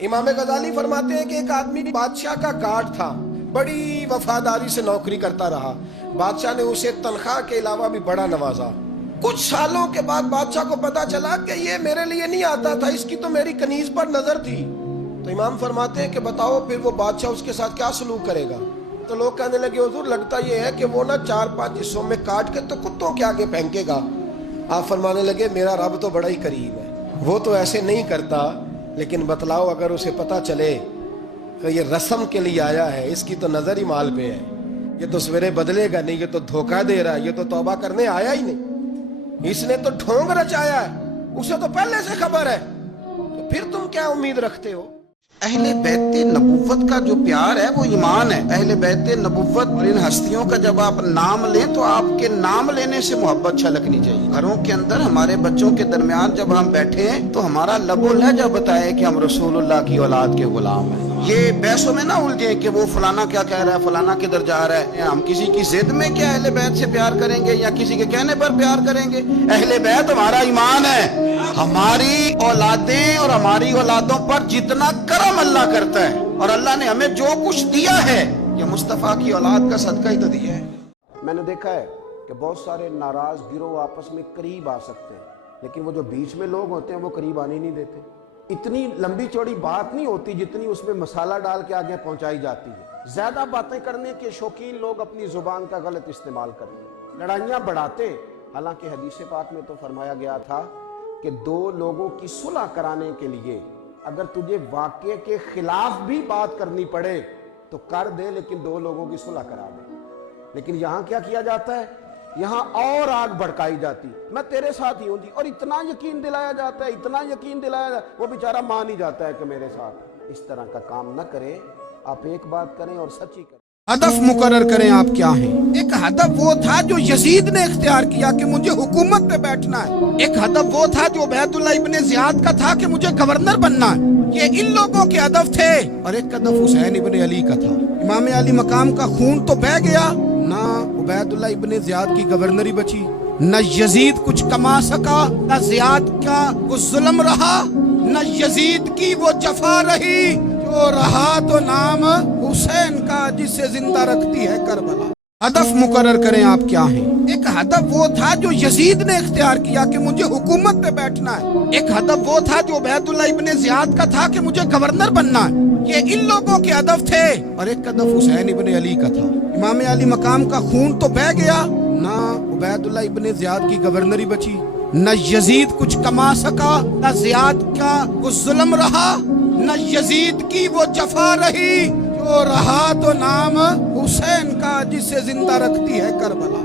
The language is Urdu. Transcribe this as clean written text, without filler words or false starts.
امام غزالی فرماتے ہیں کہ ایک آدمی بادشاہ کا گارڈ تھا، بڑی وفاداری سے نوکری کرتا رہا، بادشاہ نے اسے تنخواہ کے علاوہ بھی بڑا نوازا۔ کچھ سالوں کے بعد بادشاہ کو پتا چلا کہ یہ میرے لیے نہیں آتا تھا، اس کی تو میری کنیز پر نظر تھی۔ تو امام فرماتے ہیں کہ بتاؤ پھر وہ بادشاہ اس کے ساتھ کیا سلوک کرے گا؟ تو لوگ کہنے لگے حضور لگتا یہ ہے کہ وہ 4-5 حصوں میں کاٹ کے تو کتوں کے آگے پھینکے گا۔ آپ فرمانے لگے میرا رب تو بڑا ہی کریم ہے، وہ تو ایسے نہیں کرتا، لیکن بتلاؤ اگر اسے پتا چلے کہ یہ رسم کے لیے آیا ہے، اس کی تو نظر ہی مال پہ ہے، یہ تو سویرے بدلے گا نہیں، یہ تو دھوکہ دے رہا ہے، یہ تو توبہ کرنے آیا ہی نہیں، اس نے تو ڈھونگ رچایا ہے، اسے تو پہلے سے خبر ہے، تو پھر تم کیا امید رکھتے ہو؟ اہل بیت نبوت کا جو پیار ہے وہ ایمان ہے۔ اہل بیت نبوت ان ہستیوں کا جب آپ نام لیں تو آپ کے نام لینے سے محبت چھلکنی چاہیے۔ گھروں کے اندر ہمارے بچوں کے درمیان جب ہم بیٹھے تو ہمارا لب و لہجہ بتائے کہ ہم رسول اللہ کی اولاد کے غلام ہیں۔ یہ بحثوں میں نہ الجھیں کہ وہ فلانا کیا کہہ رہا ہے، فلانا کدھر جا رہا ہے۔ ہم کسی کی ضد میں کیا اہل بیت سے پیار کریں گے یا کسی کے کہنے پر پیار کریں گے؟ اہل بیت ہمارا ایمان ہے۔ ہماری اولادیں اور ہماری اولادوں پر جتنا کرم اللہ کرتا ہے، اور اللہ نے ہمیں جو کچھ دیا ہے یہ مصطفیٰ کی اولاد کا صدقہ ہی تو دیا ہے۔ میں نے دیکھا ہے کہ بہت سارے ناراض گروہ آپس میں قریب آ سکتے ہیں، لیکن وہ جو بیچ میں لوگ ہوتے ہیں وہ قریب آنے نہیں دیتے۔ اتنی لمبی چوڑی بات نہیں ہوتی جتنی اس میں مسالہ ڈال کے آگے پہنچائی جاتی ہے۔ زیادہ باتیں کرنے کے شوقین لوگ اپنی زبان کا غلط استعمال کرتے ہیں، لڑائیاں بڑھاتے۔ حالانکہ حدیث پاک میں تو فرمایا گیا تھا کہ 2 لوگوں کی صلح کرانے کے لیے اگر تجھے واقعے کے خلاف بھی بات کرنی پڑے تو کر دے، لیکن 2 لوگوں کی صلح کرا دے۔ لیکن یہاں کیا کیا جاتا ہے؟ یہاں اور آگ بھڑکائی جاتی، میں تیرے ساتھ ہی ہوں جی، اور اتنا یقین دلایا جاتا ہے، اتنا یقین دلایا جاتا ہے، وہ بیچارہ مان ہی جاتا ہے کہ میرے ساتھ۔ اس طرح کا کام نہ کریں، آپ ایک بات کریں اور سچی کریں۔ ہدف مقرر کریں آپ کیا ہیں۔ ایک ہدف وہ تھا جو یزید نے اختیار کیا کہ مجھے حکومت پہ بیٹھنا ہے۔ ایک ہدف وہ تھا جو عبید اللہ ابن زیاد کا تھا کہ مجھے گورنر بننا ہے۔ یہ ان لوگوں کے ہدف تھے، اور ایک ہدف حسین ابن علی کا تھا۔ امام علی مقام کا خون تو بہہ گیا، نہ عبید اللہ ابن زیاد کی گورنری بچی، نہ یزید کچھ کما سکا، نہ زیاد کا وہ ظلم رہا، نہ یزید کی وہ جفا رہی، جو رہا تو نام حسین کا جسے زندہ رکھتی ہے کربلا۔ ہدف مقرر کریں آپ کیا ہیں۔ ایک ہدف وہ تھا جو یزید نے اختیار کیا کہ مجھے حکومت پہ بیٹھنا ہے۔ ایک ہدف وہ تھا جو عبید اللہ ابن زیاد کا تھا کہ مجھے گورنر بننا ہے۔ یہ ان لوگوں کے ہدف تھے، اور ایک ہدف حسین ابن علی کا تھا۔ امام علی مقام کا خون تو بہہ گیا، نہ عبید اللہ ابن زیاد کی گورنری بچی، نہ یزید کچھ کما سکا، نہ زیاد کا وہ ظلم رہا، نہ یزید کی وہ جفا رہی، جو رہا تو نام حسین کا جسے زندہ رکھتی ہے کربلا۔